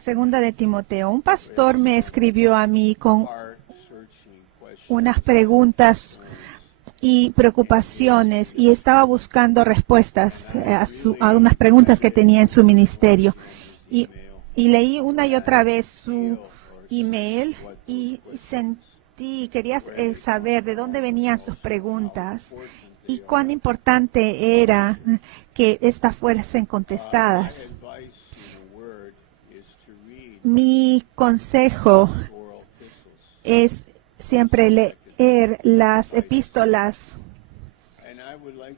Segunda de Timoteo. Un pastor me escribió a mí con unas preguntas y preocupaciones y estaba buscando respuestas a unas preguntas que tenía en su ministerio. Y leí una y otra vez su email y quería saber de dónde venían sus preguntas y cuán importante era que estas fuesen contestadas. Mi consejo es siempre leer las epístolas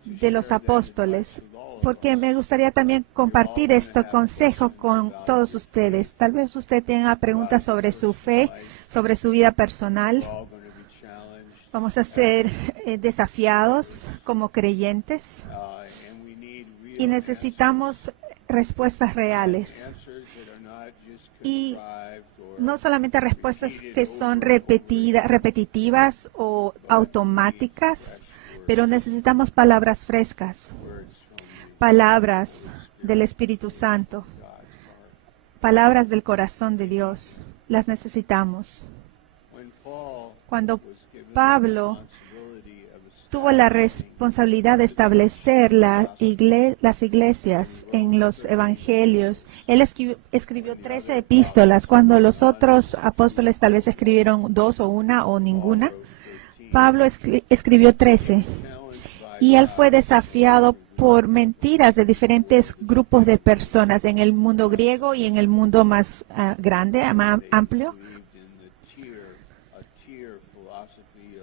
de los apóstoles, porque me gustaría también compartir este consejo con todos ustedes. Tal vez usted tenga preguntas sobre su fe, sobre su vida personal. Vamos a ser desafiados como creyentes y necesitamos respuestas reales. Y no solamente respuestas que son repetitivas o automáticas, pero necesitamos palabras frescas, palabras del Espíritu Santo, palabras del corazón de Dios. Las necesitamos. Cuando Pablo tuvo la responsabilidad de establecer las iglesias en los evangelios, él escribió 13 epístolas, cuando los otros apóstoles tal vez escribieron 2 o 1 o ninguna. Pablo escribió 13 y él fue desafiado por mentiras de diferentes grupos de personas en el mundo griego y en el mundo más grande, más amplio.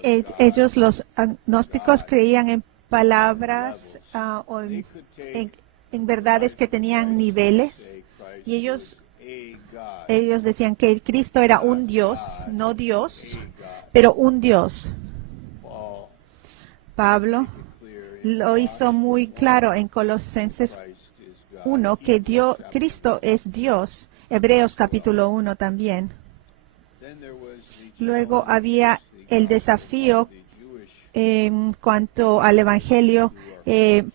Ellos, los agnósticos, creían en palabras o en verdades que tenían niveles, y ellos decían que Cristo era un Dios, no Dios, pero un Dios. Pablo lo hizo muy claro en Colosenses 1, que Cristo es Dios. Hebreos capítulo 1 también. Luego había el desafío en cuanto al Evangelio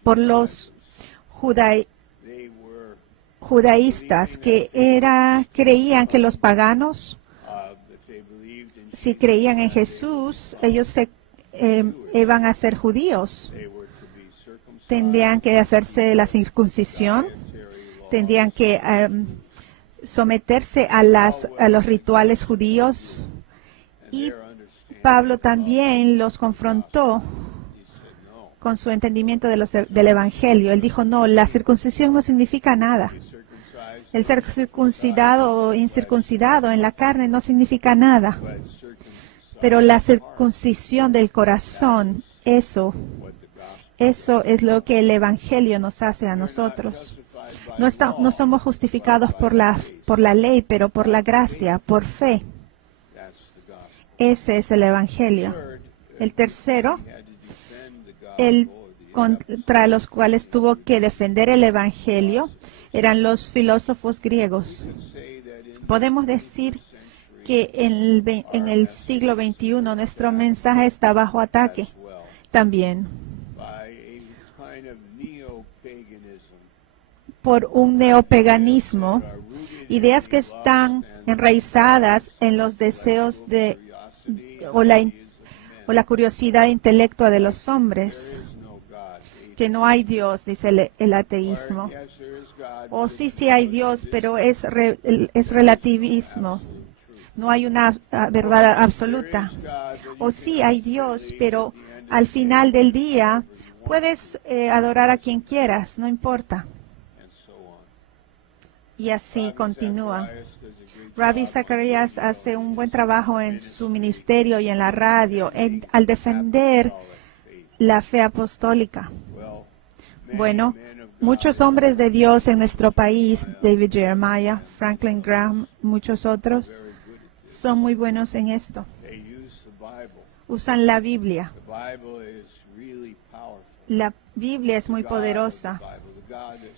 por los judaístas, que creían que los paganos, si creían en Jesús, ellos iban a ser judíos. Tendrían que hacerse la circuncisión, tendrían que someterse a los rituales judíos. Y Pablo también los confrontó con su entendimiento del Evangelio. Él dijo, no, la circuncisión no significa nada. El ser circuncidado o incircuncidado en la carne no significa nada. Pero la circuncisión del corazón, eso es lo que el Evangelio nos hace a nosotros. No somos justificados por la ley, pero por la gracia, por fe. Ese es el Evangelio. El tercero, contra los cuales tuvo que defender el Evangelio, eran los filósofos griegos. Podemos decir que en el siglo XXI nuestro mensaje está bajo ataque también por un neopaganismo, ideas que están enraizadas en los deseos o la curiosidad intelectual de los hombres, que no hay Dios, dice el ateísmo. O sí hay Dios, pero es relativismo. No hay una verdad absoluta. O sí hay Dios, pero al final del día puedes adorar a quien quieras, no importa. Y así continúa. Ravi Zacharias hace un buen trabajo en su ministerio y en la radio al defender la fe apostólica. Bueno, muchos hombres de Dios en nuestro país, David Jeremiah, Franklin Graham, muchos otros, son muy buenos en esto. Usan la Biblia. La Biblia es muy poderosa.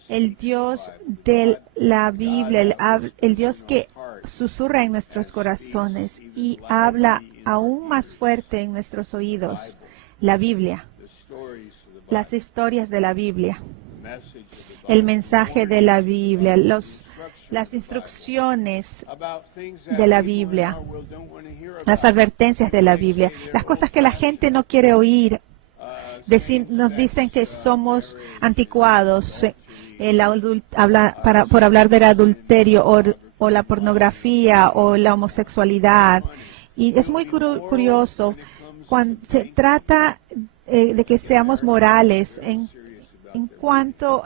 El Dios de la Biblia, el Dios que susurra en nuestros corazones y habla aún más fuerte en nuestros oídos, la Biblia, las historias de la Biblia. el mensaje de la Biblia, las instrucciones de la Biblia, las advertencias de la Biblia, las cosas que la gente no quiere oír. Nos dicen que somos anticuados por hablar del adulterio o la pornografía o la homosexualidad. Y es muy curioso cuando se trata de que seamos morales en cuanto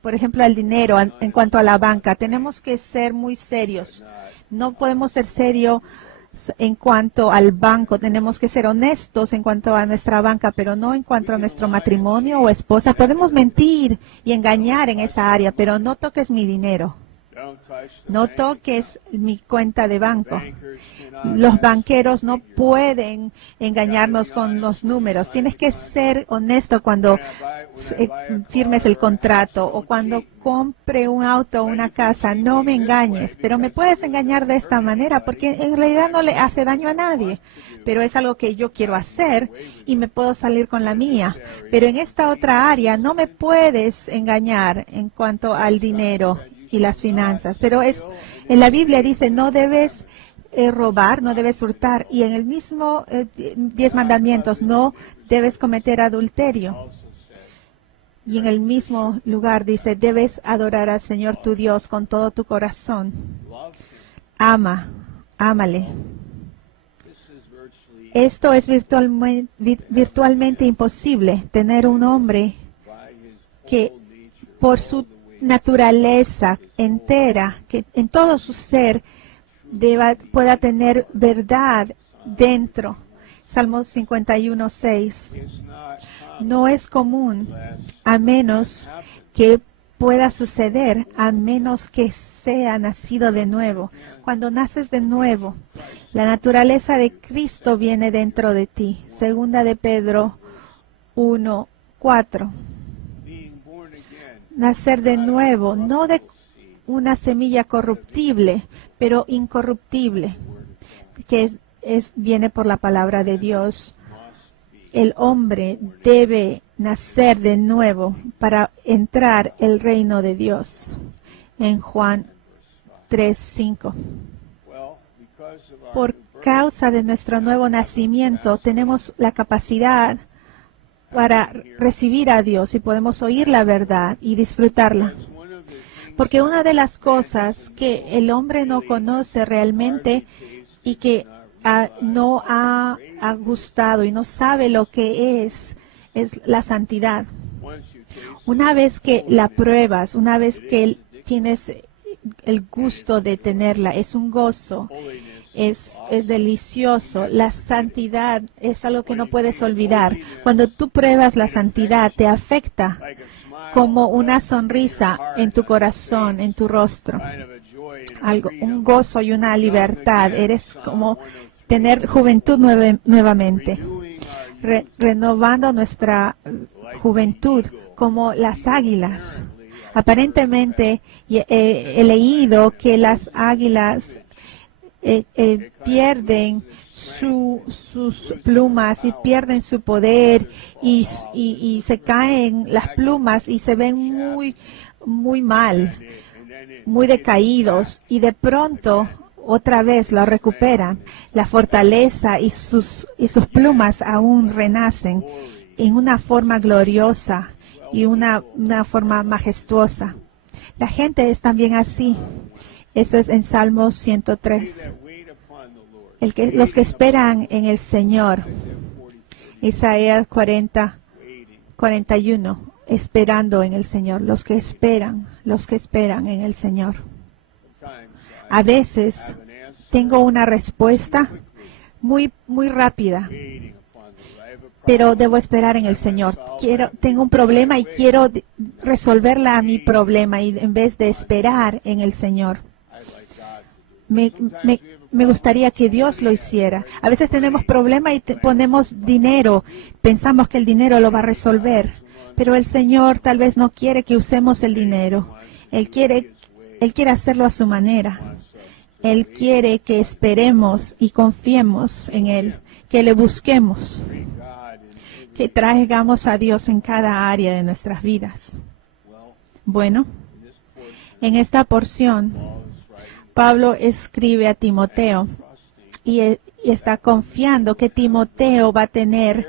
por ejemplo, al dinero, en cuanto a la banca. Tenemos que ser muy serios. No podemos ser serios en cuanto al banco. Tenemos que ser honestos en cuanto a nuestra banca, pero no en cuanto a nuestro matrimonio o esposa. Podemos mentir y engañar en esa área, pero no toques mi dinero. No toques mi cuenta de banco. Los banqueros no pueden engañarnos con los números. Tienes que ser honesto cuando firmes el contrato o cuando compre un auto o una casa. No me engañes, pero me puedes engañar de esta manera porque en realidad no le hace daño a nadie. Pero es algo que yo quiero hacer y me puedo salir con la mía. Pero en esta otra área no me puedes engañar en cuanto al dinero y las finanzas. Pero en la Biblia dice, no debes robar, no debes hurtar. Y en el mismo 10 mandamientos, no debes cometer adulterio. Y en el mismo lugar dice, debes adorar al Señor tu Dios con todo tu corazón. Ámale. Esto es virtualmente imposible, tener un hombre que por su naturaleza entera, que en todo su ser pueda tener verdad dentro. Salmo 51:6. No es común, a menos que pueda suceder, a menos que sea nacido de nuevo. Cuando naces de nuevo, la naturaleza de Cristo viene dentro de ti. Segunda de Pedro 1:4. Nacer de nuevo, no de una semilla corruptible, pero incorruptible, que viene por la palabra de Dios. El hombre debe nacer de nuevo para entrar el reino de Dios. En Juan 3:5. Por causa de nuestro nuevo nacimiento, tenemos la capacidad para recibir a Dios y podemos oír la verdad y disfrutarla. Porque una de las cosas que el hombre no conoce realmente y que no ha gustado y no sabe lo que es la santidad. Una vez que la pruebas, una vez que tienes el gusto de tenerla, es un gozo. Es delicioso. La santidad es algo que no puedes olvidar. Cuando tú pruebas la santidad, te afecta como una sonrisa en tu corazón, en tu rostro. Un gozo y una libertad. Eres como tener juventud nuevamente. Renovando nuestra juventud como las águilas. Aparentemente he leído que las águilas pierden sus plumas y pierden su poder y se caen las plumas y se ven muy mal, muy decaídos, y de pronto otra vez lo recuperan. La fortaleza y sus plumas aún renacen en una forma gloriosa y una forma majestuosa. La gente es también así. Eso es en Salmos 103. Los que esperan en el Señor. Isaías 40:41. Esperando en el Señor. Los que esperan en el Señor. A veces tengo una respuesta muy rápida, pero debo esperar en el Señor. Tengo un problema y quiero resolverla a mi problema, y en vez de esperar en el Señor, me gustaría que Dios lo hiciera. A veces tenemos problemas y ponemos dinero, pensamos que el dinero lo va a resolver, pero el Señor tal vez no quiere que usemos el dinero. Él quiere hacerlo a su manera. Él quiere que esperemos y confiemos en Él, que le busquemos, que traigamos a Dios en cada área de nuestras vidas. Bueno, en esta porción, Pablo escribe a Timoteo y está confiando que Timoteo va a tener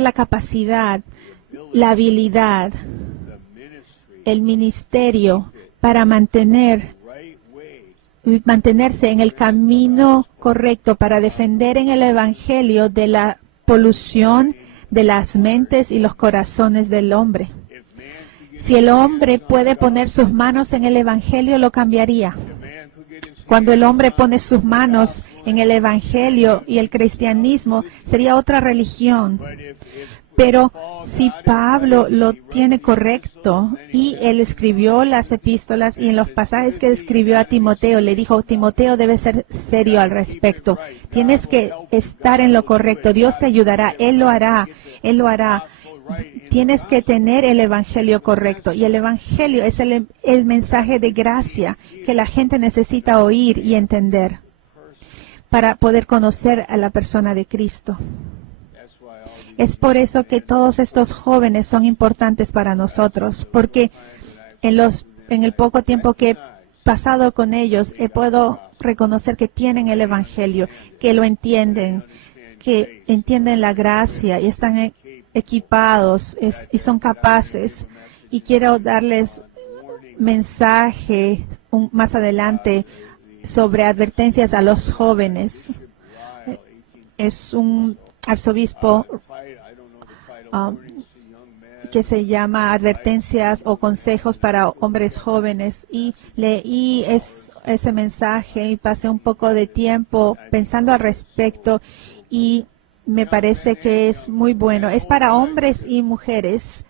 la capacidad, la habilidad, el ministerio para mantenerse en el camino correcto, para defender en el Evangelio de la polución de las mentes y los corazones del hombre. Si el hombre puede poner sus manos en el Evangelio, lo cambiaría. Cuando el hombre pone sus manos en el Evangelio y el cristianismo, sería otra religión. Pero si Pablo lo tiene correcto y él escribió las epístolas y en los pasajes que escribió a Timoteo, le dijo, Timoteo debe ser serio al respecto. Tienes que estar en lo correcto. Dios te ayudará. Él lo hará. Él lo hará. Tienes que tener el Evangelio correcto. Y el Evangelio es el mensaje de gracia que la gente necesita oír y entender para poder conocer a la persona de Cristo. Es por eso que todos estos jóvenes son importantes para nosotros, porque en el poco tiempo que he pasado con ellos, puedo reconocer que tienen el Evangelio, que lo entienden, que entienden la gracia y están equipados y son capaces. Y quiero darles mensaje más adelante sobre advertencias a los jóvenes. Es un arzobispo que se llama Advertencias o Consejos para Hombres Jóvenes, y leí ese mensaje y pasé un poco de tiempo pensando al respecto y me parece que es muy bueno. Es para hombres y mujeres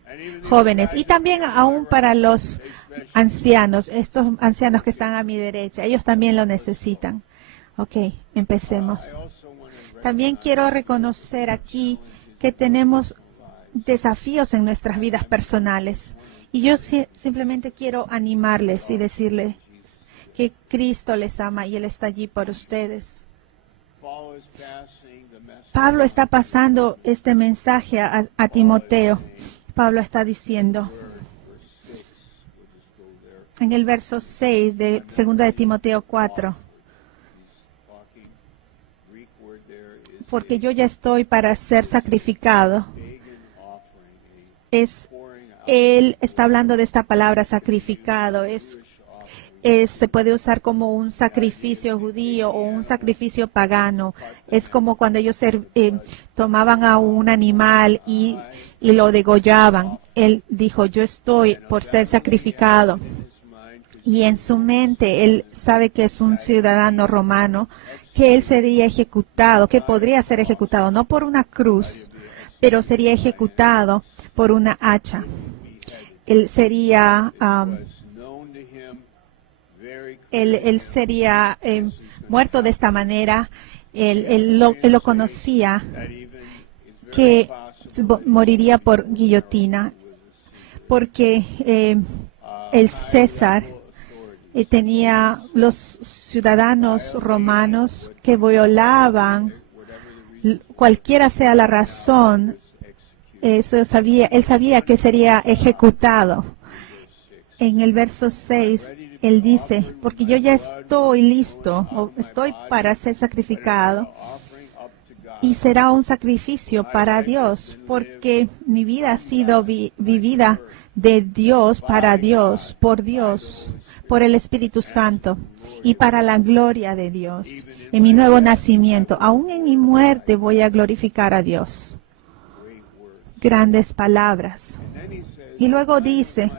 jóvenes y también aún para los ancianos, estos ancianos que están a mi derecha, ellos también lo necesitan. Ok, empecemos. También quiero reconocer aquí que tenemos desafíos en nuestras vidas personales. Y yo simplemente quiero animarles y decirles que Cristo les ama y Él está allí por ustedes. Pablo está pasando este mensaje a Timoteo. Pablo está diciendo en el verso 6 de 2 de Timoteo 4. Porque yo ya estoy para ser sacrificado. Él está hablando de esta palabra sacrificado. Se puede usar como un sacrificio judío o un sacrificio pagano. Es como cuando ellos tomaban a un animal y lo degollaban. Él dijo, yo estoy por ser sacrificado. Y en su mente, él sabe que es un ciudadano romano, que él sería ejecutado, que podría ser ejecutado, no por una cruz, pero sería ejecutado por una hacha. Él sería, muerto de esta manera. Él lo conocía, que moriría por guillotina, porque el César tenía los ciudadanos romanos que violaban, cualquiera sea la razón, él sabía que sería ejecutado. En el verso 6, él dice, porque yo ya estoy listo, o estoy para ser sacrificado, y será un sacrificio para Dios, porque mi vida ha sido vivida de Dios, para Dios, por el Espíritu Santo y para la gloria de Dios. En mi nuevo nacimiento, aún en mi muerte, voy a glorificar a Dios. Grandes palabras. Y luego dice,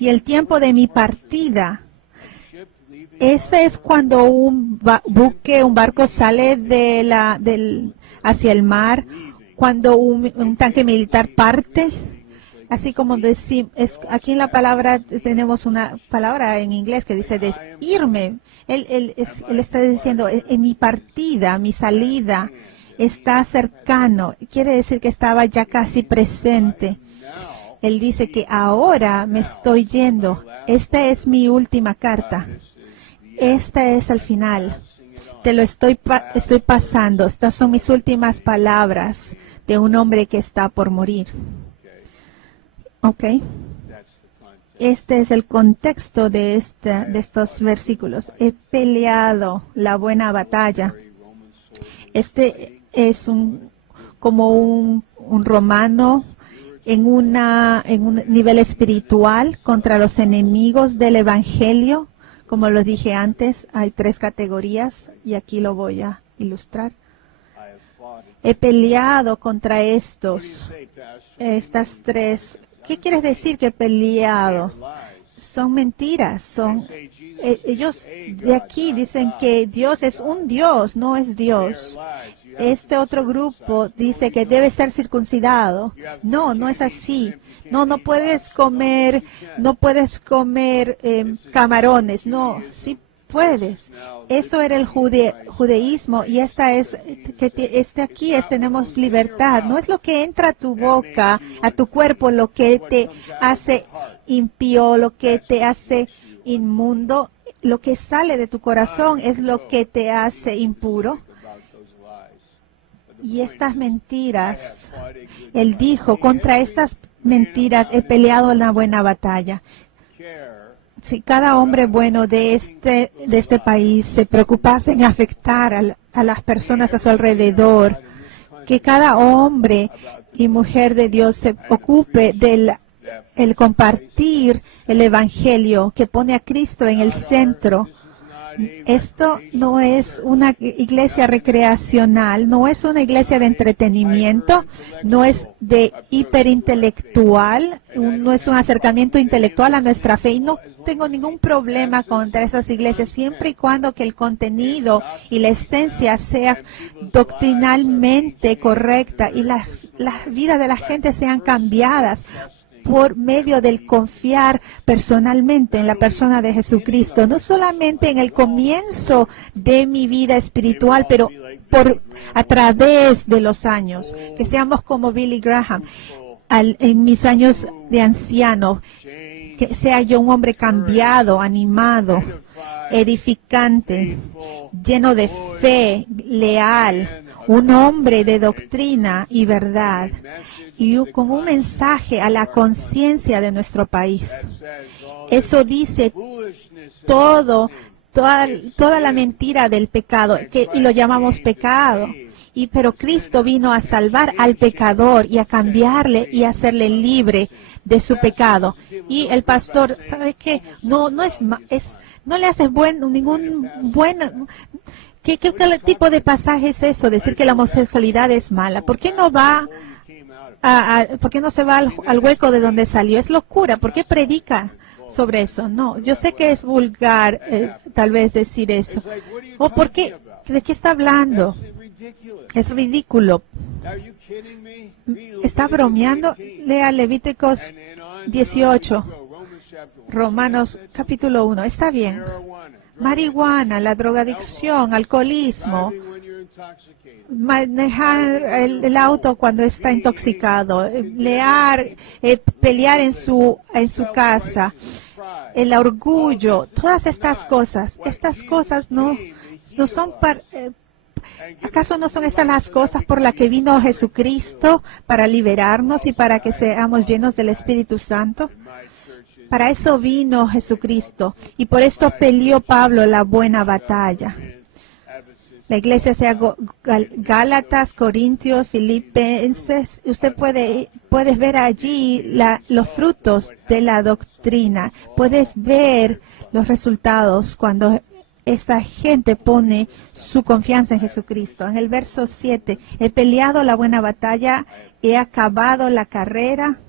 y el tiempo de mi partida, ese es cuando un barco sale hacia el mar, cuando un tanque militar parte. Así como decir, aquí en la palabra tenemos una palabra en inglés que dice de irme. Él está diciendo, en mi partida, mi salida está cercano. Quiere decir que estaba ya casi presente. Él dice que ahora me estoy yendo. Esta es mi última carta. Esta es el final. Te lo estoy pasando. Estas son mis últimas palabras de un hombre que está por morir. Ok. Este es el contexto de estos versículos. He peleado la buena batalla. Este es como un romano en un nivel espiritual contra los enemigos del Evangelio. Como lo dije antes, hay 3 categorías y aquí lo voy a ilustrar. He peleado contra estas 3. ¿Qué quieres decir que he peleado? Son mentiras. Ellos de aquí dicen que Dios es un Dios, no es Dios. Este otro grupo dice que debe ser circuncidado. No, no es así. No puedes comer, camarones. No, sí puedes. Eso era el judaísmo y tenemos libertad. No es lo que entra a tu boca, a tu cuerpo, lo que te hace impío, lo que te hace inmundo. Lo que sale de tu corazón es lo que te hace impuro. Y estas mentiras, él dijo, contra estas mentiras he peleado una buena batalla. Si cada hombre bueno de este país se preocupase en afectar a las personas a su alrededor, que cada hombre y mujer de Dios se ocupe del compartir el Evangelio que pone a Cristo en el centro. Esto no es una iglesia recreacional, no es una iglesia de entretenimiento, no es de hiperintelectual, no es un acercamiento intelectual a nuestra fe. Y no tengo ningún problema contra esas iglesias, siempre y cuando que el contenido y la esencia sea doctrinalmente correcta y las vidas de la gente sean cambiadas por medio del confiar personalmente en la persona de Jesucristo, no solamente en el comienzo de mi vida espiritual, pero a través de los años, que seamos como Billy Graham, en mis años de anciano, que sea yo un hombre cambiado, animado, edificante, lleno de fe, leal, un hombre de doctrina y verdad, y con un mensaje a la conciencia de nuestro país. Eso dice toda la mentira del pecado, y lo llamamos pecado. Pero Cristo vino a salvar al pecador y a cambiarle y a hacerle libre de su pecado. Y el pastor, ¿sabe qué? No le haces ningún buen... ¿Qué tipo de pasaje es eso? Decir que la homosexualidad es mala. ¿Por qué no se va al hueco de donde salió? Es locura. ¿Por qué predica sobre eso? No, yo sé que es vulgar tal vez decir eso. ¿Por qué? ¿De qué está hablando? Es ridículo. ¿Está bromeando? Lea Levíticos 18, Romanos capítulo 1. Está bien. Marihuana, la drogadicción, alcoholismo, manejar el auto cuando está intoxicado, pelear en su casa, el orgullo, todas estas cosas no son ¿acaso no son estas las cosas por las que vino Jesucristo para liberarnos y para que seamos llenos del Espíritu Santo? Para eso vino Jesucristo y por esto peleó Pablo la buena batalla. La iglesia sea Gálatas, Corintios, Filipenses. Usted puede ver allí los frutos de la doctrina. Puedes ver los resultados cuando esta gente pone su confianza en Jesucristo. En el verso 7, he peleado la buena batalla, he acabado la carrera,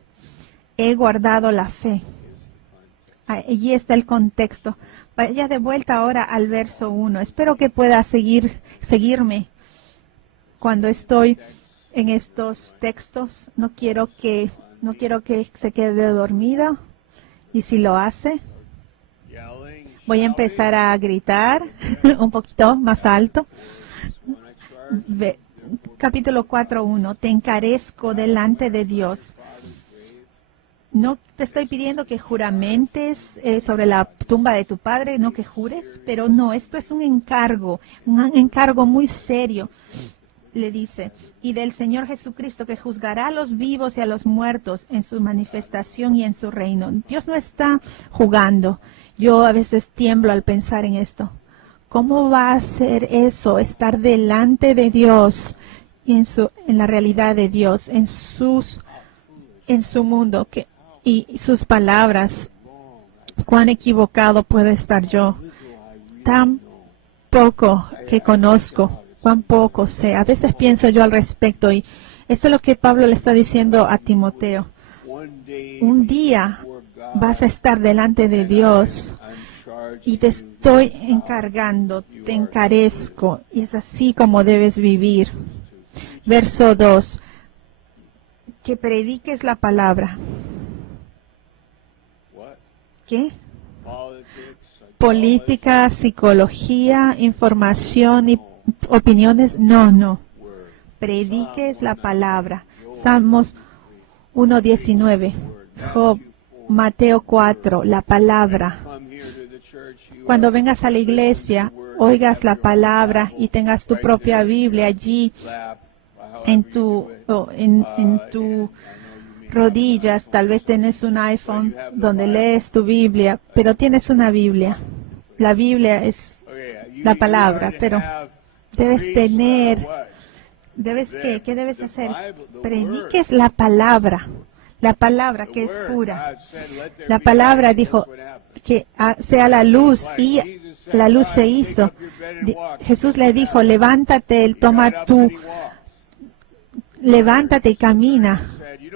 he guardado la fe. Allí está el contexto. Vaya de vuelta ahora al verso 1. Espero que pueda seguirme cuando estoy en estos textos. No quiero que se quede dormido. Y si lo hace, voy a empezar a gritar un poquito más alto. Capítulo 4:1. Te encarezco delante de Dios. No te estoy pidiendo que juramentes sobre la tumba de tu padre, no que jures, pero no, esto es un encargo muy serio. le dice, y del Señor Jesucristo que juzgará a los vivos y a los muertos en su manifestación y en su reino. Dios no está jugando. Yo a veces tiemblo al pensar en esto. ¿Cómo va a ser eso? Estar delante de Dios y en la realidad de Dios, en su mundo y sus palabras. ¿Cuán equivocado puedo estar yo? Tan poco que conozco, cuán poco sé. A veces pienso yo al respecto, y esto es lo que Pablo le está diciendo a Timoteo. Un día vas a estar delante de Dios y te estoy encargando, te encarezco, y es así como debes vivir. Verso 2, que prediques la palabra. ¿Qué? Política, psicología, información y opiniones. No. Prediques la palabra. Salmos 1:19. Job, Mateo 4, la palabra. Cuando vengas a la iglesia, oigas la palabra y tengas tu propia Biblia allí en tu rodillas. Tal vez tienes un iPhone donde lees tu Biblia, pero tienes una Biblia. La Biblia es la palabra, pero debes tener, ¿qué debes hacer? Prediques la palabra que es pura. La palabra dijo que sea la luz, y la luz se hizo. Jesús le dijo, levántate, levántate y camina.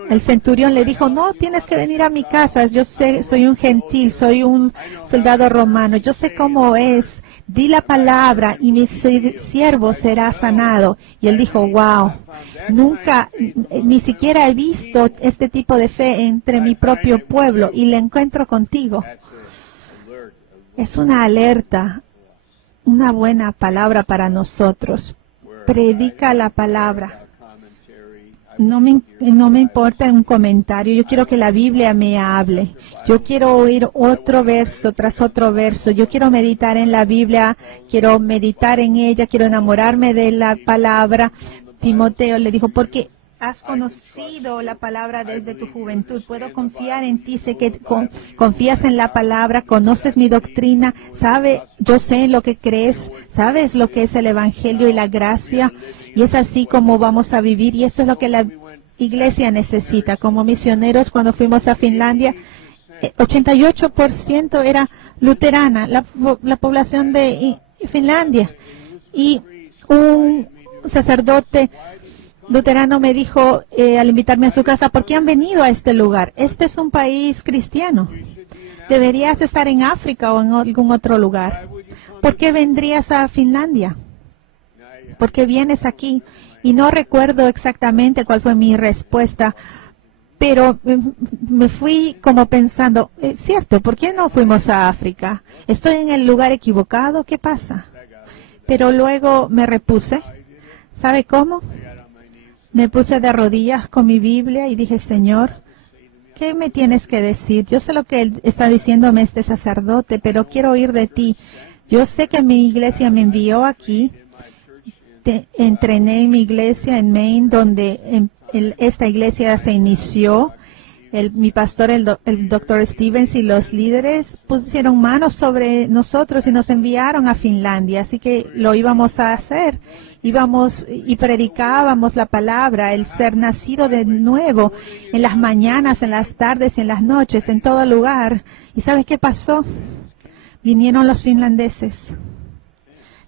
El centurión le dijo, no tienes que venir a mi casa, yo sé, soy un gentil, soy un soldado romano, yo sé cómo es, di la palabra y mi siervo será sanado. Y él dijo, wow, nunca, ni siquiera he visto este tipo de fe entre mi propio pueblo, y le encuentro contigo. Es una alerta, una buena palabra para nosotros. Predica la palabra. No me importa un comentario. Yo quiero que la Biblia me hable. Yo quiero oír otro verso tras otro verso. Yo quiero meditar en la Biblia. Quiero meditar en ella. Quiero enamorarme de la palabra. Timoteo le dijo, porque has conocido la palabra desde tu juventud. Puedo confiar en ti. Sé que confías en la palabra. Conoces mi doctrina. Yo sé en lo que crees. Sabes lo que es el Evangelio y la gracia. Y es así como vamos a vivir, y eso es lo que la iglesia necesita. Como misioneros, cuando fuimos a Finlandia, 88% era luterana, la población de Finlandia. Y un sacerdote luterano me dijo al invitarme a su casa, ¿por qué han venido a este lugar? Este es un país cristiano. Deberías estar en África o en algún otro lugar. ¿Por qué vendrías a Finlandia? ¿Por qué vienes aquí? Y no recuerdo exactamente cuál fue mi respuesta, pero me fui como pensando, cierto, ¿por qué no fuimos a África? ¿Estoy en el lugar equivocado? ¿Qué pasa? Pero luego me repuse. ¿Sabe cómo? Me puse de rodillas con mi Biblia y dije, Señor, ¿qué me tienes que decir? Yo sé lo que él está diciéndome este sacerdote, pero quiero oír de ti. Yo sé que mi iglesia me envió aquí. Entrené en mi iglesia en Maine, donde esta iglesia se inició. Mi pastor, el Dr. Stevens, y los líderes pusieron manos sobre nosotros y nos enviaron a Finlandia. Así que lo íbamos a hacer. Íbamos y predicábamos la palabra, el ser nacido de nuevo, en las mañanas, en las tardes y en las noches, en todo lugar. ¿Y sabes qué pasó? Vinieron los finlandeses.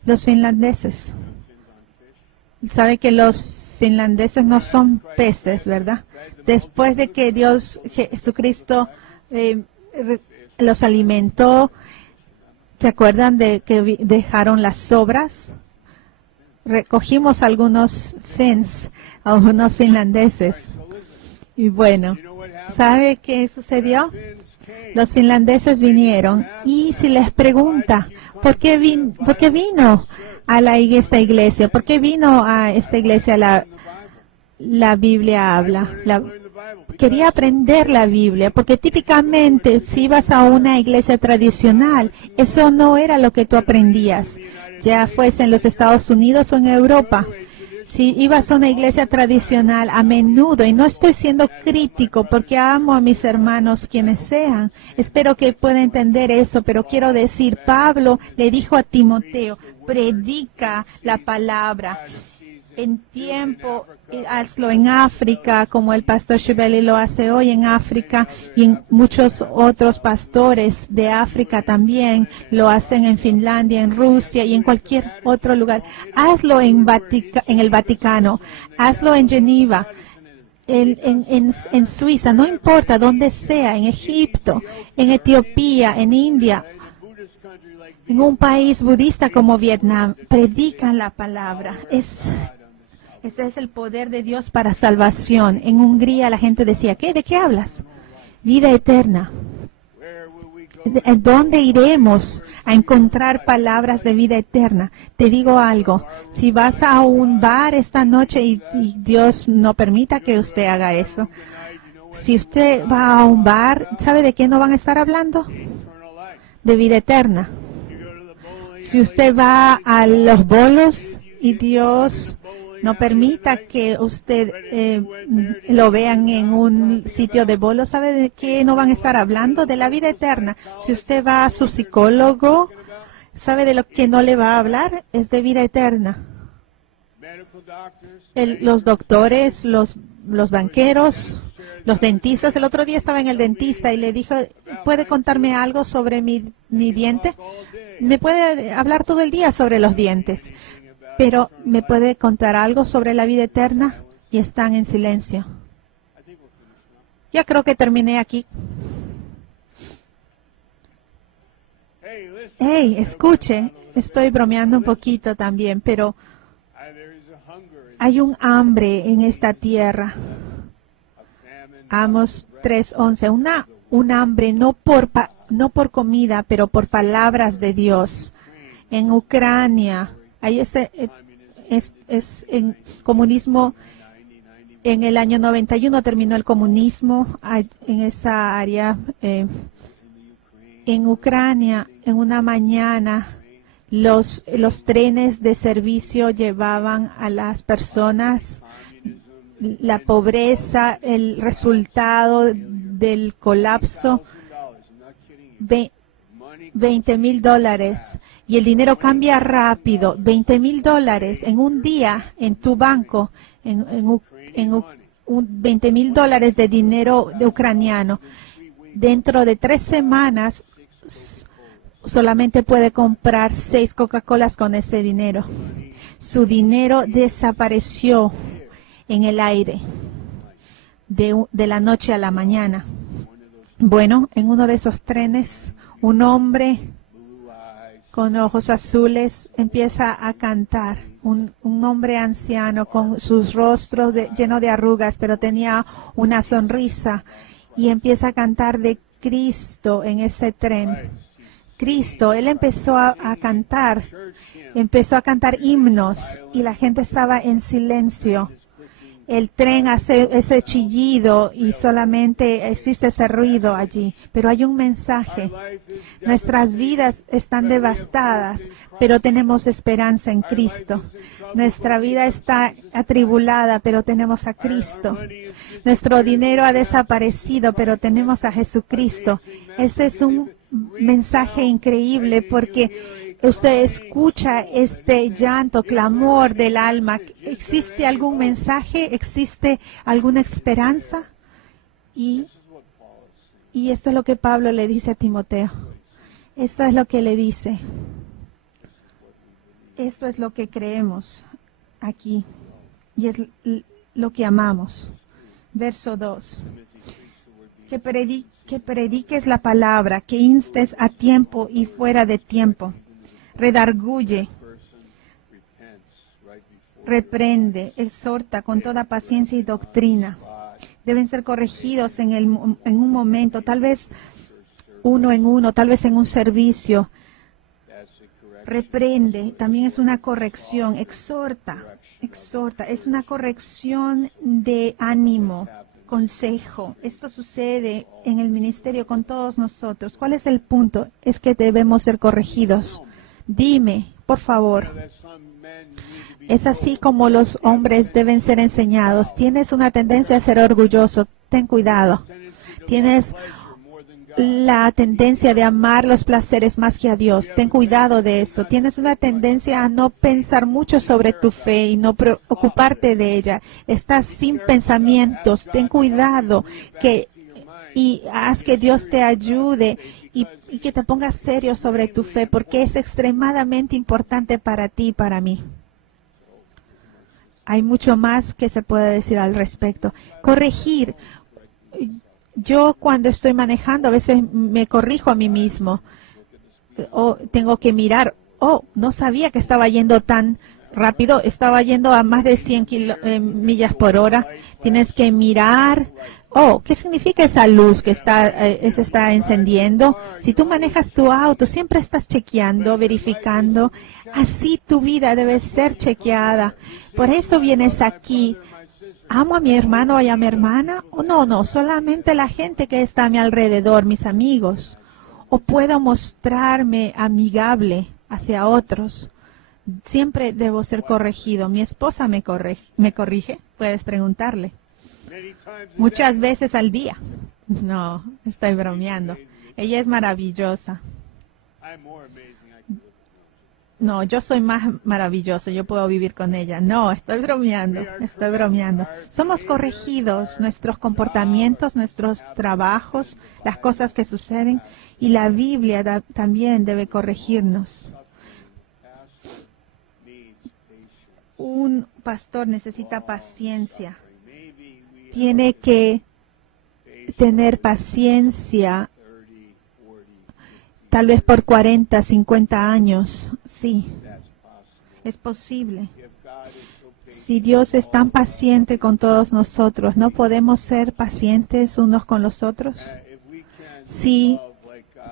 Los finlandeses. Sabe que los finlandeses no son peces, ¿verdad? Después de que Jesucristo los alimentó, ¿se acuerdan de que dejaron las sobras? Recogimos algunos Finns, algunos finlandeses. Y bueno, ¿sabe qué sucedió? Los finlandeses vinieron, y si les pregunta, ¿por qué vino a esta iglesia? ¿Por qué vino a esta iglesia? La Biblia habla. Quería aprender la Biblia, porque típicamente si ibas a una iglesia tradicional, eso no era lo que tú aprendías, ya fuese en los Estados Unidos o en Europa. Si ibas a una iglesia tradicional a menudo, y no estoy siendo crítico porque amo a mis hermanos quienes sean, espero que pueda entender eso, pero quiero decir, Pablo le dijo a Timoteo, predica la palabra. En tiempo, hazlo en África, como el pastor Shibeli lo hace hoy en África, y en muchos otros pastores de África también lo hacen en Finlandia, en Rusia y en cualquier otro lugar. Hazlo en el Vaticano, hazlo en Geneva, en Suiza, no importa dónde sea, en Egipto, en Etiopía, en India, en un país budista como Vietnam, predican la palabra. Ese es el poder de Dios para salvación. En Hungría la gente decía, ¿qué? ¿De qué hablas? Vida eterna. ¿Dónde iremos a encontrar palabras de vida eterna? Te digo algo, si vas a un bar esta noche y Dios no permita que usted haga eso, si usted va a un bar, ¿sabe de qué no van a estar hablando? De vida eterna. Si usted va a los bolos y Dios no permita que usted lo vean en un sitio de bolos, ¿sabe de qué no van a estar hablando? De la vida eterna. Si usted va a su psicólogo, ¿sabe de lo que no le va a hablar? Es de vida eterna. Los doctores, los banqueros, los dentistas. El otro día estaba en el dentista y le dijo, ¿puede contarme algo sobre mi diente? Me puede hablar todo el día sobre los dientes, pero ¿me puede contar algo sobre la vida eterna? Y están en silencio. Ya creo que terminé aquí. Hey, escuche, estoy bromeando un poquito también, pero hay un hambre en esta tierra. Amos 3:11, un hambre no por comida, pero por palabras de Dios. En Ucrania, ahí es en comunismo. En el año 91 terminó el comunismo en esa área. En Ucrania, en una mañana, los trenes de servicio llevaban a las personas. La pobreza, el resultado del colapso, $20,000. Y el dinero cambia rápido. $20,000 en un día en tu banco, $20,000 de dinero de ucraniano. Dentro de 3 semanas solamente puede comprar 6 Coca-Colas con ese dinero. Su dinero desapareció en el aire de la noche a la mañana. Bueno, en uno de esos trenes, un hombre con ojos azules empieza a cantar. Un hombre anciano con sus rostros llenos de arrugas, pero tenía una sonrisa, y empieza a cantar de Cristo en ese tren. Cristo, él empezó a cantar himnos y la gente estaba en silencio. El tren hace ese chillido y solamente existe ese ruido allí. Pero hay un mensaje. Nuestras vidas están devastadas, pero tenemos esperanza en Cristo. Nuestra vida está atribulada, pero tenemos a Cristo. Nuestro dinero ha desaparecido, pero tenemos a Jesucristo. Ese es un mensaje increíble porque usted escucha este llanto, clamor del alma. ¿Existe algún mensaje? ¿Existe alguna esperanza? Y esto es lo que Pablo le dice a Timoteo. Esto es lo que le dice. Esto es lo que creemos aquí. Y es lo que amamos. Verso 2. Que prediques la palabra, que instes a tiempo y fuera de tiempo. Redarguye, reprende, exhorta con toda paciencia y doctrina. Deben ser corregidos en un momento, tal vez uno en uno, tal vez en un servicio. Reprende, también es una corrección. Exhorta, es una corrección de ánimo, consejo. Esto sucede en el ministerio con todos nosotros. ¿Cuál es el punto? Es que debemos ser corregidos. Dime, por favor. Es así como los hombres deben ser enseñados. Tienes una tendencia a ser orgulloso. Ten cuidado. Tienes la tendencia de amar los placeres más que a Dios. Ten cuidado de eso. Tienes una tendencia a no pensar mucho sobre tu fe y no preocuparte de ella. Estás sin pensamientos. Ten cuidado y haz que Dios te ayude y que te pongas serio sobre tu fe, porque es extremadamente importante para ti y para mí. Hay mucho más que se puede decir al respecto. Corregir. Yo cuando estoy manejando a veces me corrijo a mí mismo. O tengo que mirar, no sabía que estaba yendo tan rápido, estaba yendo a más de 100 millas por hora. Tienes que mirar, ¿qué significa esa luz que se está encendiendo? Si tú manejas tu auto, siempre estás chequeando, verificando. Así tu vida debe ser chequeada. Por eso vienes aquí. ¿Amo a mi hermano y a mi hermana? No, solamente la gente que está a mi alrededor, mis amigos. ¿O puedo mostrarme amigable hacia otros? Siempre debo ser corregido. Mi esposa me corrige. Puedes preguntarle. Muchas veces al día. No, estoy bromeando. Ella es maravillosa. No, yo soy más maravilloso, yo puedo vivir con ella. No, estoy bromeando. Somos corregidos, nuestros comportamientos, nuestros trabajos, las cosas que suceden, y la Biblia también debe corregirnos. Un pastor necesita paciencia. Tiene que tener paciencia, tal vez por 40, 50 años. Sí, es posible. Si Dios es tan paciente con todos nosotros, ¿no podemos ser pacientes unos con los otros? Si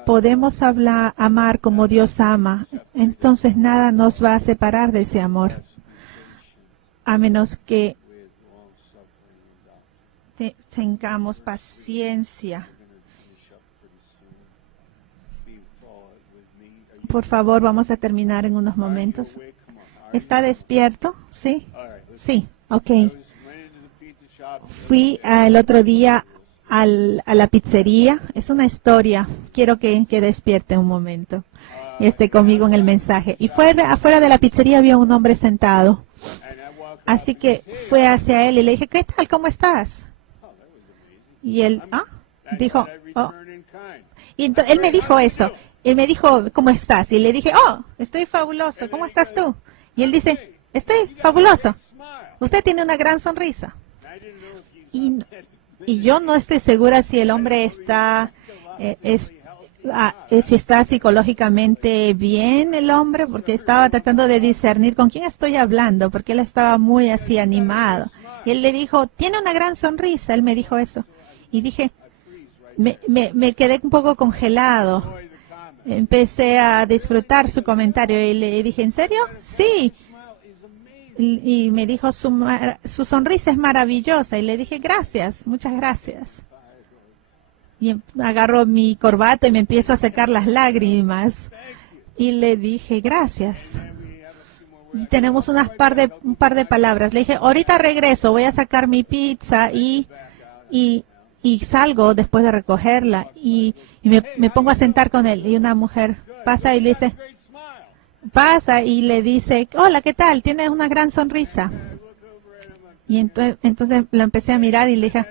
podemos amar como Dios ama, entonces nada nos va a separar de ese amor, a menos que tengamos paciencia. Por favor, vamos a terminar en unos momentos. ¿Está despierto? ¿Sí? Sí, ok. Fui el otro día a la pizzería. Es una historia. Quiero que despierte un momento y esté conmigo en el mensaje. Y afuera de la pizzería había un hombre sentado. Así que fui hacia él y le dije, ¿qué tal? ¿Cómo estás? Y él dijo, Y él me dijo eso. Él me dijo, ¿cómo estás? Y le dije, estoy fabuloso. ¿Cómo estás tú? Y él dice, estoy fabuloso. Usted tiene una gran sonrisa. Y yo no estoy segura si el hombre está, si está psicológicamente bien el hombre, porque estaba tratando de discernir con quién estoy hablando, porque él estaba muy así animado. Y él le dijo, tiene una gran sonrisa. Él me dijo eso. Y dije, me quedé un poco congelado. Empecé a disfrutar su comentario y le dije, ¿en serio? Sí. Y me dijo, su sonrisa es maravillosa. Y le dije, gracias, muchas gracias. Y agarro mi corbata y me empiezo a secar las lágrimas. Y le dije, gracias. Y tenemos un par de palabras. Le dije, ahorita regreso, voy a sacar mi pizza y salgo después de recogerla y me pongo a sentar con él. Y una mujer pasa y le dice, hola, ¿qué tal? Tienes una gran sonrisa. Y entonces lo empecé a mirar y le dije,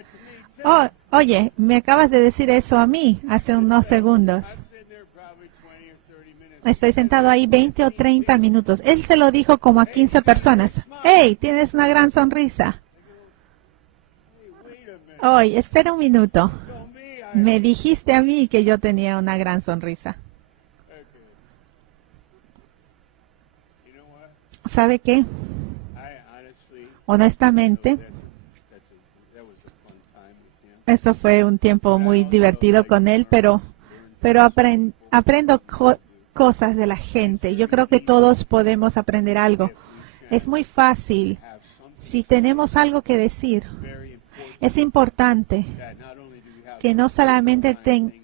oye, me acabas de decir eso a mí hace unos segundos. Estoy sentado ahí 20 o 30 minutos. Él se lo dijo como a 15 personas. Hey, tienes una gran sonrisa. Oye, espera un minuto. Me dijiste a mí que yo tenía una gran sonrisa. ¿Sabe qué? Honestamente, eso fue un tiempo muy divertido con él, pero aprendo cosas de la gente. Yo creo que todos podemos aprender algo. Es muy fácil. Si tenemos algo que decir, es importante que no solamente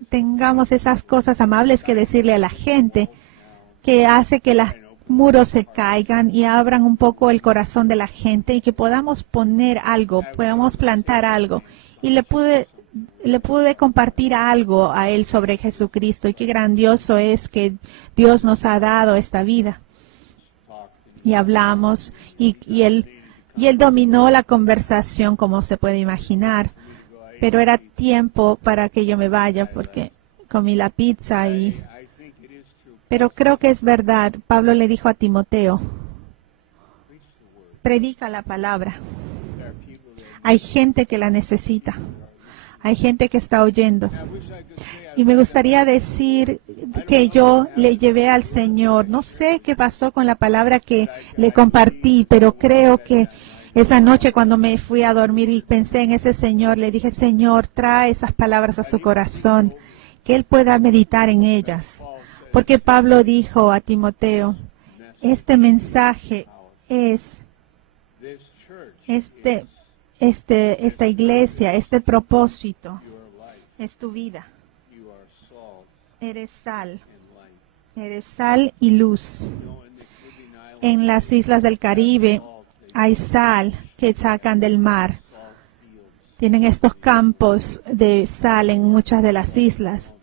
tengamos esas cosas amables que decirle a la gente, que hace que muros se caigan y abran un poco el corazón de la gente y que podamos poner algo, podamos plantar algo. Y le pude compartir algo a él sobre Jesucristo y qué grandioso es que Dios nos ha dado esta vida. Y hablamos y él dominó la conversación, como se puede imaginar, pero era tiempo para que yo me vaya porque comí la pizza pero creo que es verdad. Pablo le dijo a Timoteo, predica la palabra. Hay gente que la necesita. Hay gente que está oyendo. Y me gustaría decir que yo le llevé al Señor. No sé qué pasó con la palabra que le compartí, pero creo que esa noche cuando me fui a dormir y pensé en ese Señor, le dije, Señor, trae esas palabras a su corazón, que Él pueda meditar en ellas. Porque Pablo dijo a Timoteo, este mensaje es, esta iglesia, este propósito, es tu vida. Eres sal y luz. En las islas del Caribe hay sal que sacan del mar. Tienen estos campos de sal en muchas de las islas.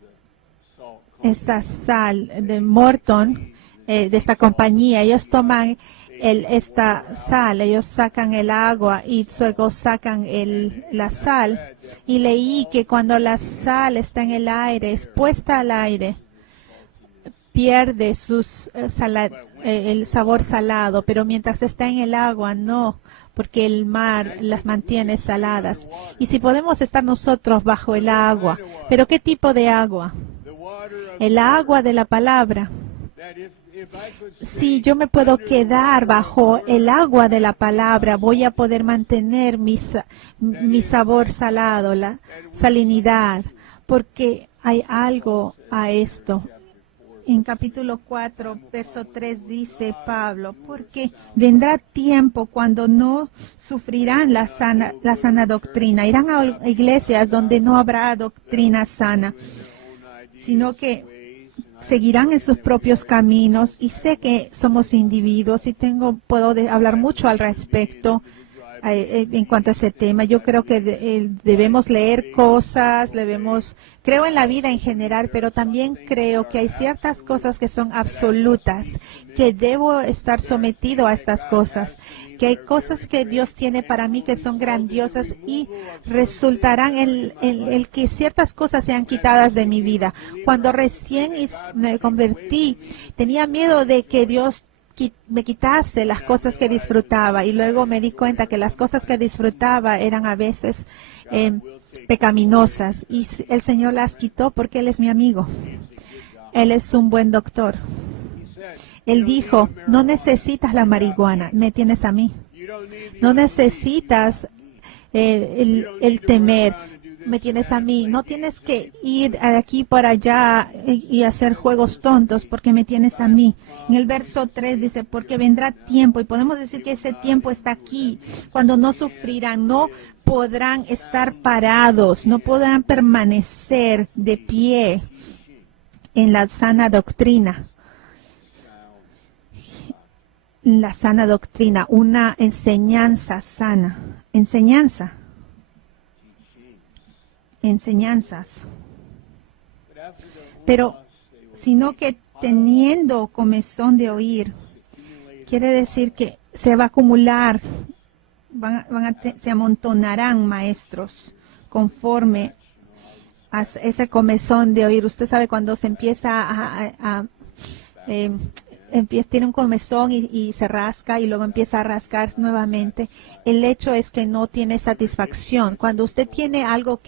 Esta sal de Morton, de esta compañía, ellos toman esta sal, ellos sacan el agua y luego sacan la sal. Y leí que cuando la sal está en el aire, expuesta al aire, pierde el sabor salado, pero mientras está en el agua, no, porque el mar las mantiene saladas. Y si podemos estar nosotros bajo el agua, ¿pero qué tipo de agua? El agua de la palabra. Si yo me puedo quedar bajo el agua de la palabra, voy a poder mantener mi sabor salado, la salinidad, porque hay algo a esto. En capítulo 4, verso 3 dice Pablo, porque vendrá tiempo cuando no sufrirán la sana doctrina. Irán a iglesias donde no habrá doctrina sana, sino que seguirán en sus propios caminos. Y sé que somos individuos y puedo hablar mucho al respecto en cuanto a ese tema. Yo creo que debemos leer cosas, creo en la vida en general, pero también creo que hay ciertas cosas que son absolutas, que debo estar sometido a estas cosas, que hay cosas que Dios tiene para mí que son grandiosas y resultarán el que ciertas cosas sean quitadas de mi vida. Cuando recién me convertí, tenía miedo de que Dios me quitase las cosas que disfrutaba, y luego me di cuenta que las cosas que disfrutaba eran a veces pecaminosas, y el Señor las quitó porque Él es mi amigo. Él es un buen doctor. Él dijo, no necesitas la marihuana, me tienes a mí. No necesitas el temer, me tienes a mí. No tienes que ir de aquí para allá y hacer juegos tontos, porque me tienes a mí. En el verso 3 dice, porque vendrá tiempo, y podemos decir que ese tiempo está aquí, cuando no sufrirán, no podrán estar parados, no podrán permanecer de pie en la sana doctrina. La sana doctrina, una enseñanza sana. Enseñanzas. Pero, sino que teniendo comezón de oír, quiere decir que se va a acumular, se amontonarán maestros conforme a ese comezón de oír. Usted sabe cuando se empieza tiene un comezón y se rasca y luego empieza a rascar nuevamente. El hecho es que no tiene satisfacción. Cuando usted tiene algo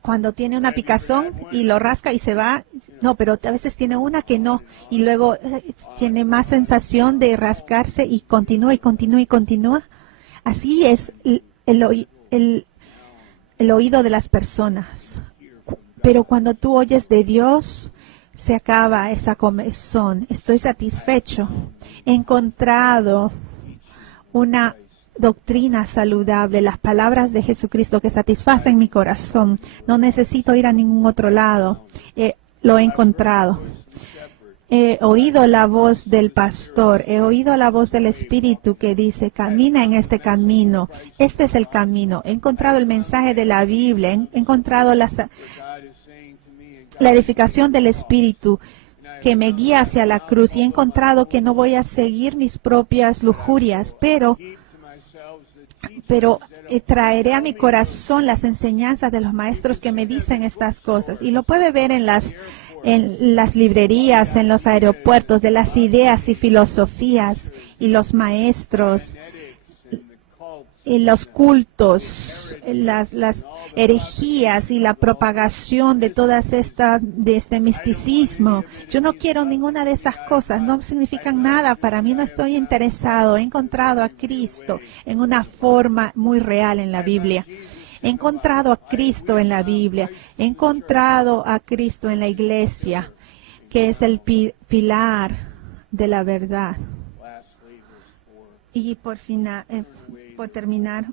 cuando tiene una picazón y lo rasca y se va, no, pero a veces tiene una que no, y luego tiene más sensación de rascarse y continúa y continúa y continúa. Así es el oído de las personas. Pero cuando tú oyes de Dios, se acaba esa comezón. Estoy satisfecho. He encontrado una doctrina saludable, las palabras de Jesucristo que satisfacen mi corazón. No necesito ir a ningún otro lado. Lo he encontrado. he oído la voz del pastor, he oído la voz del Espíritu que dice, camina en este camino, este es el camino. He encontrado el mensaje de la Biblia, he encontrado la edificación del Espíritu que me guía hacia la cruz y he encontrado que no voy a seguir mis propias lujurias, pero traeré a mi corazón las enseñanzas de los maestros que me dicen estas cosas. Y lo puede ver en las librerías, en los aeropuertos, de las ideas y filosofías y los maestros, y los cultos, las herejías y la propagación de todas de este misticismo. Yo no quiero ninguna de esas cosas, no significan nada para mí, no estoy interesado. He encontrado a Cristo en una forma muy real en la Biblia. He encontrado a Cristo en la Biblia, he encontrado a Cristo en la iglesia, que es el pilar de la verdad. Y por terminar,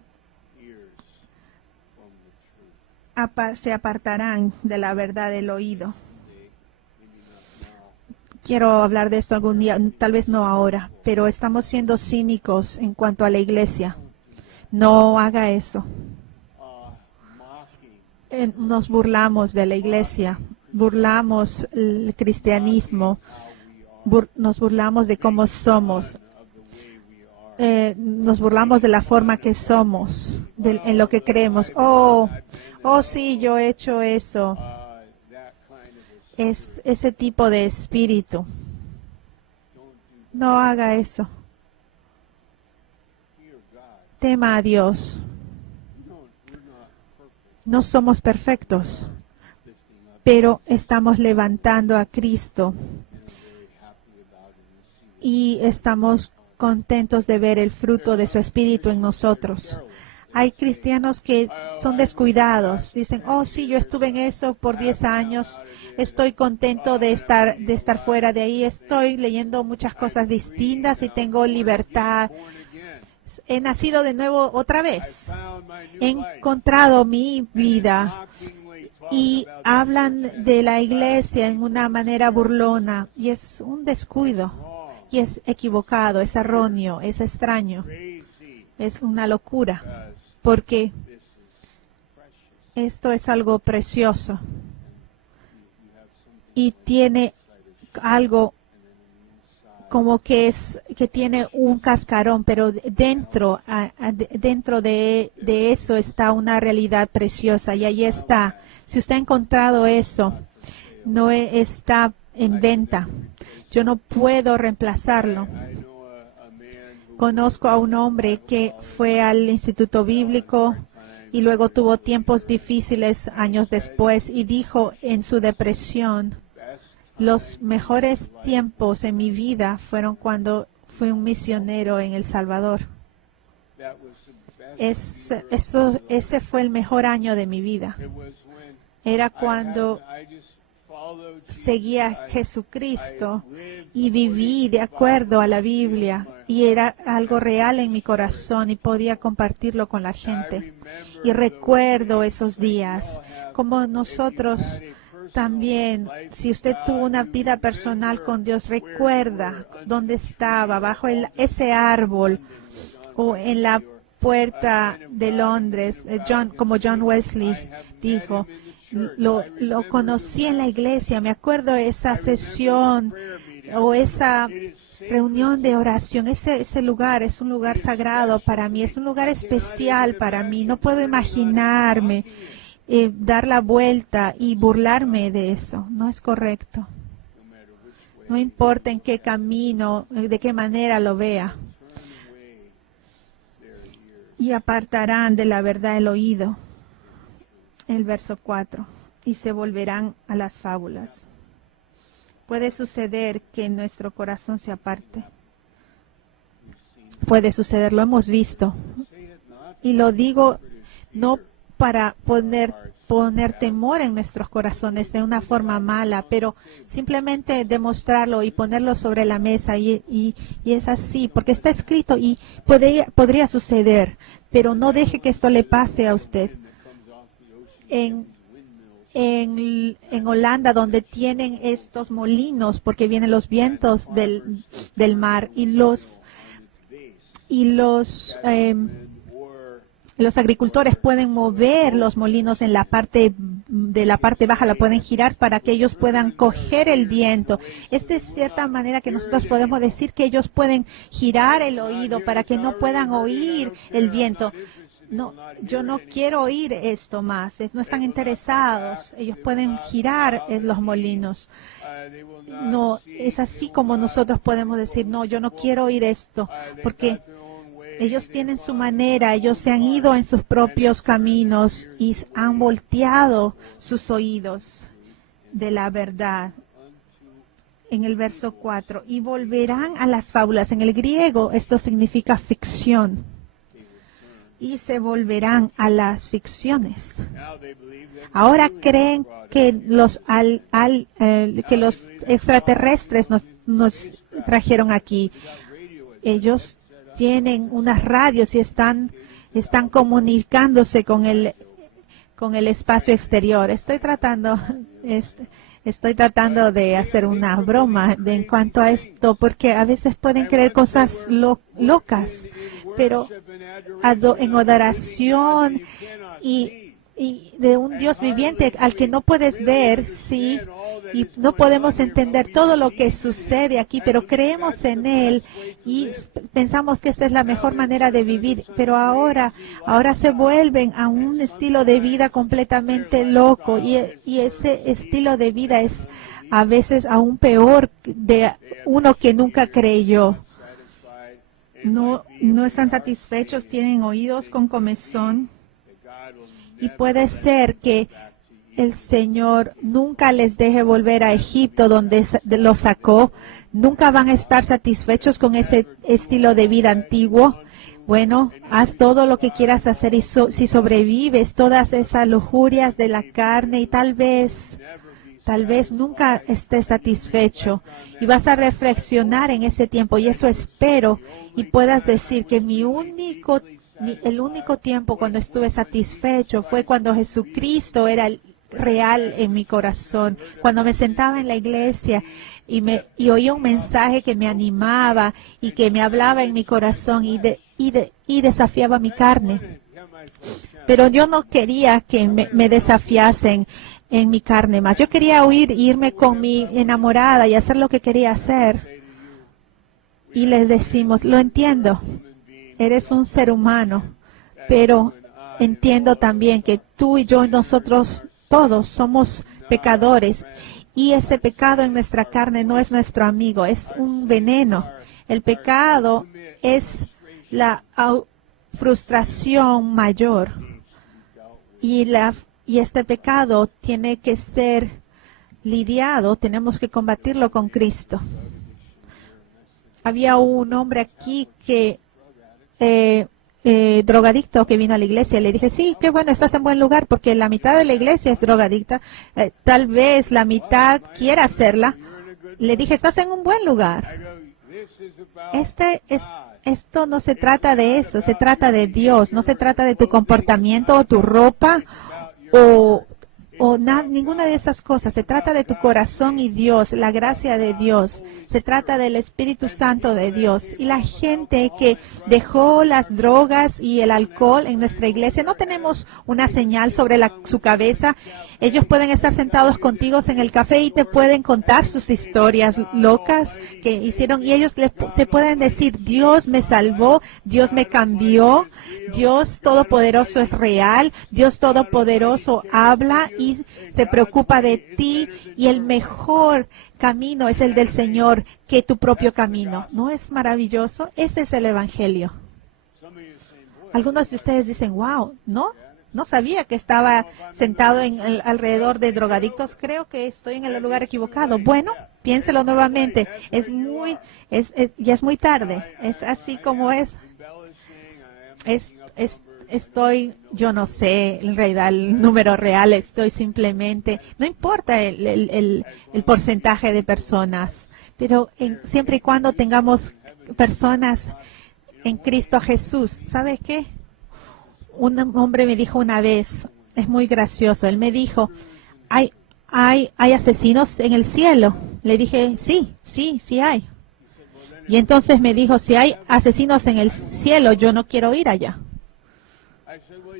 se apartarán de la verdad del oído. Quiero hablar de esto algún día, tal vez no ahora, pero estamos siendo cínicos en cuanto a la iglesia. No haga eso. Nos burlamos de la iglesia, burlamos el cristianismo, nos burlamos de cómo somos. Nos burlamos de la forma que somos, en lo que creemos. Oh, sí, yo he hecho eso. Es ese tipo de espíritu. No haga eso. Tema a Dios. No somos perfectos, pero estamos levantando a Cristo y estamos contentos de ver el fruto de su Espíritu en nosotros. Hay cristianos que son descuidados, dicen, oh sí, yo estuve en eso por 10 años, estoy contento de estar fuera de ahí, estoy leyendo muchas cosas distintas y tengo libertad. He nacido de nuevo otra vez. He encontrado mi vida y hablan de la iglesia en una manera burlona y es un descuido y es equivocado, es erróneo, es extraño, es una locura porque esto es algo precioso y tiene algo como que tiene un cascarón, pero dentro de eso está una realidad preciosa y ahí está. Si usted ha encontrado eso, no está en venta. Yo no puedo reemplazarlo. Conozco a un hombre que fue al Instituto Bíblico y luego tuvo tiempos difíciles años después y dijo en su depresión, los mejores tiempos en mi vida fueron cuando fui un misionero en El Salvador. Ese fue el mejor año de mi vida. Era cuando seguía a Jesucristo y viví de acuerdo a la Biblia y era algo real en mi corazón y podía compartirlo con la gente. Y recuerdo esos días, como nosotros también, si usted tuvo una vida personal con Dios, recuerda dónde estaba, bajo ese árbol o en la puerta de Londres, como John Wesley dijo, lo conocí en la iglesia, me acuerdo de esa sesión o esa reunión de oración, ese lugar es un lugar sagrado para mí, es un lugar especial para mí, no puedo imaginarme dar la vuelta y burlarme de eso, no es correcto. No importa en qué camino, de qué manera lo vea. Y apartarán de la verdad el oído. El verso 4. Y se volverán a las fábulas. Puede suceder que nuestro corazón se aparte. Puede suceder, lo hemos visto. Y lo digo no para poner temor en nuestros corazones de una forma mala, pero simplemente demostrarlo y ponerlo sobre la mesa y es así, porque está escrito y podría suceder, pero no deje que esto le pase a usted. En en Holanda, donde tienen estos molinos, porque vienen los vientos del mar, y los agricultores pueden mover los molinos en la parte baja, la pueden girar para que ellos puedan coger el viento. Es de cierta manera que nosotros podemos decir que ellos pueden girar el oído para que no puedan oír el viento. No, yo no quiero oír esto más. No están interesados. Ellos pueden girar los molinos. No, es así como nosotros podemos decir, no, yo no quiero oír esto, porque ellos tienen su manera, ellos se han ido en sus propios caminos y han volteado sus oídos de la verdad. En el verso 4, y volverán a las fábulas. En el griego esto significa ficción. Y se volverán a las ficciones. Ahora creen que los extraterrestres nos trajeron aquí. Ellos tienen unas radios y están comunicándose con el espacio exterior. Estoy tratando de hacer una broma en cuanto a esto, porque a veces pueden creer cosas locas, pero en adoración y de un Dios viviente al que no puedes ver, sí, y no podemos entender todo lo que sucede aquí, pero creemos en Él y pensamos que esta es la mejor manera de vivir, pero ahora se vuelven a un estilo de vida completamente loco, y ese estilo de vida es a veces aún peor de uno que nunca creyó. No están satisfechos, tienen oídos con comezón. Y puede ser que el Señor nunca les deje volver a Egipto, donde los sacó. Nunca van a estar satisfechos con ese estilo de vida antiguo. Bueno, haz todo lo que quieras hacer, y si sobrevives todas esas lujurias de la carne, y tal vez nunca estés satisfecho, y vas a reflexionar en ese tiempo, y eso espero, y puedas decir que el único tiempo cuando estuve satisfecho fue cuando Jesucristo era real en mi corazón, cuando me sentaba en la iglesia y oía un mensaje que me animaba y que me hablaba en mi corazón y desafiaba mi carne. Pero yo no quería que me desafiasen en mi carne más. Yo quería irme con mi enamorada y hacer lo que quería hacer. Y les decimos, lo entiendo, eres un ser humano, pero entiendo también que tú y yo, nosotros todos somos pecadores, y ese pecado en nuestra carne no es nuestro amigo, es un veneno. El pecado es la frustración mayor, y este pecado tiene que ser lidiado, tenemos que combatirlo con Cristo. Había un hombre aquí que drogadicto que vino a la iglesia. Le dije, sí, qué bueno, estás en buen lugar, porque la mitad de la iglesia es drogadicta. Tal vez la mitad quiera hacerla. Le dije, estás en un buen lugar. Esto no se trata de eso, se trata de Dios. No se trata de tu comportamiento o tu ropa ninguna de esas cosas. Se trata de tu corazón y Dios, la gracia de Dios. Se trata del Espíritu Santo de Dios. Y la gente que dejó las drogas y el alcohol en nuestra iglesia, no tenemos una señal sobre su cabeza. Ellos pueden estar sentados contigo en el café y te pueden contar sus historias locas que hicieron, y ellos te pueden decir, Dios me salvó, Dios me cambió, Dios Todopoderoso es real, Dios Todopoderoso habla y se preocupa de ti, y el mejor camino es el del Señor que tu propio camino. ¿No es maravilloso? Ese es el Evangelio. Algunos de ustedes dicen, wow, no sabía que estaba sentado alrededor de drogadictos. Creo que estoy en el lugar equivocado. Bueno, piénselo nuevamente. Ya es muy tarde. Es así como es. Yo no sé en realidad el número real, estoy simplemente, no importa el porcentaje de personas, pero siempre y cuando tengamos personas en Cristo Jesús. ¿Sabes qué? Un hombre me dijo una vez, es muy gracioso, él me dijo, ¿hay asesinos en el cielo? Le dije, sí hay. Y entonces me dijo, si hay asesinos en el cielo, yo no quiero ir allá.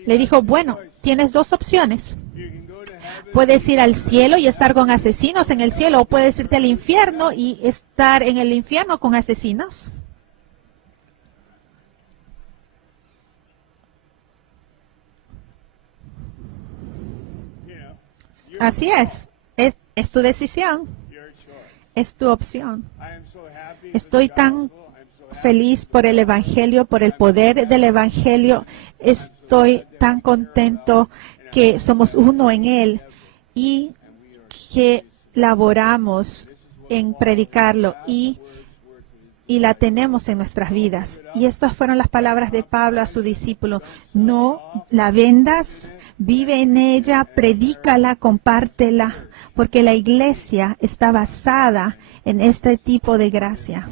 Le dijo, bueno, tienes dos opciones. Puedes ir al cielo y estar con asesinos en el cielo, o puedes irte al infierno y estar en el infierno con asesinos. Así es tu decisión, es tu opción. Estoy tan feliz por el Evangelio, por el poder del Evangelio. Estoy tan contento que somos uno en Él y que laboramos en predicarlo y la tenemos en nuestras vidas. Y estas fueron las palabras de Pablo a su discípulo. No la vendas, vive en ella, predícala, compártela, porque la iglesia está basada en este tipo de gracia.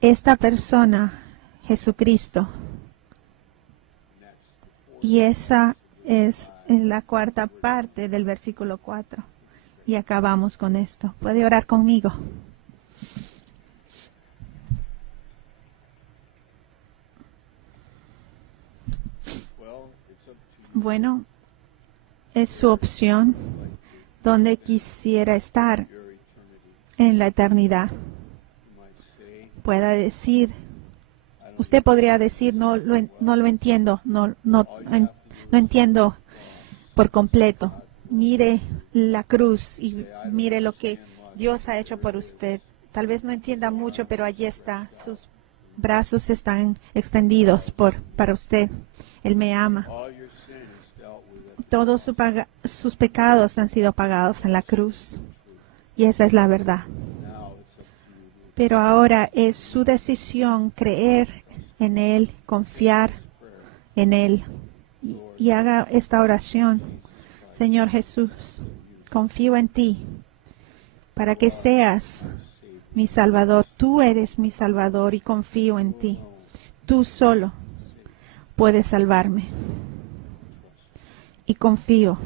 Esta persona, Jesucristo. Y esa es en la cuarta parte del versículo 4. Y acabamos con esto. ¿Puede orar conmigo? Bueno, es su opción donde quisiera estar en la eternidad. Pueda decir, usted podría decir, no lo entiendo, no entiendo por completo. Mire la cruz y mire lo que Dios ha hecho por usted. Tal vez no entienda mucho, pero allí está. Sus brazos están extendidos para usted. Él me ama. Todos sus pecados han sido pagados en la cruz. Y esa es la verdad. Pero ahora es su decisión creer en Él, confiar en Él. Y haga esta oración. Señor Jesús, confío en ti para que seas mi Salvador. Tú eres mi Salvador y confío en ti. Tú solo puedes salvarme. Y confío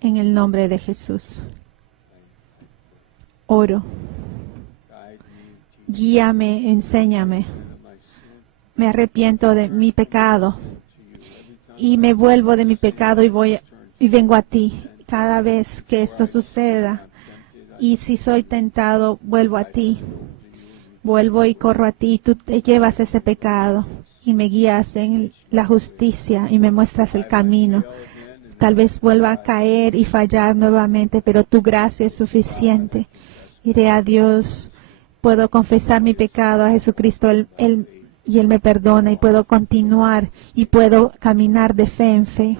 en el nombre de Jesús. Oro. Guíame, enséñame. Me arrepiento de mi pecado y me vuelvo de mi pecado y vengo a ti cada vez que esto suceda. Y si soy tentado, vuelvo a ti. Vuelvo y corro a ti. Tú te llevas ese pecado y me guías en la justicia y me muestras el camino. Tal vez vuelva a caer y fallar nuevamente, pero tu gracia es suficiente. Iré a Dios. Puedo confesar mi pecado a Jesucristo y Él me perdona y puedo continuar y puedo caminar de fe en fe.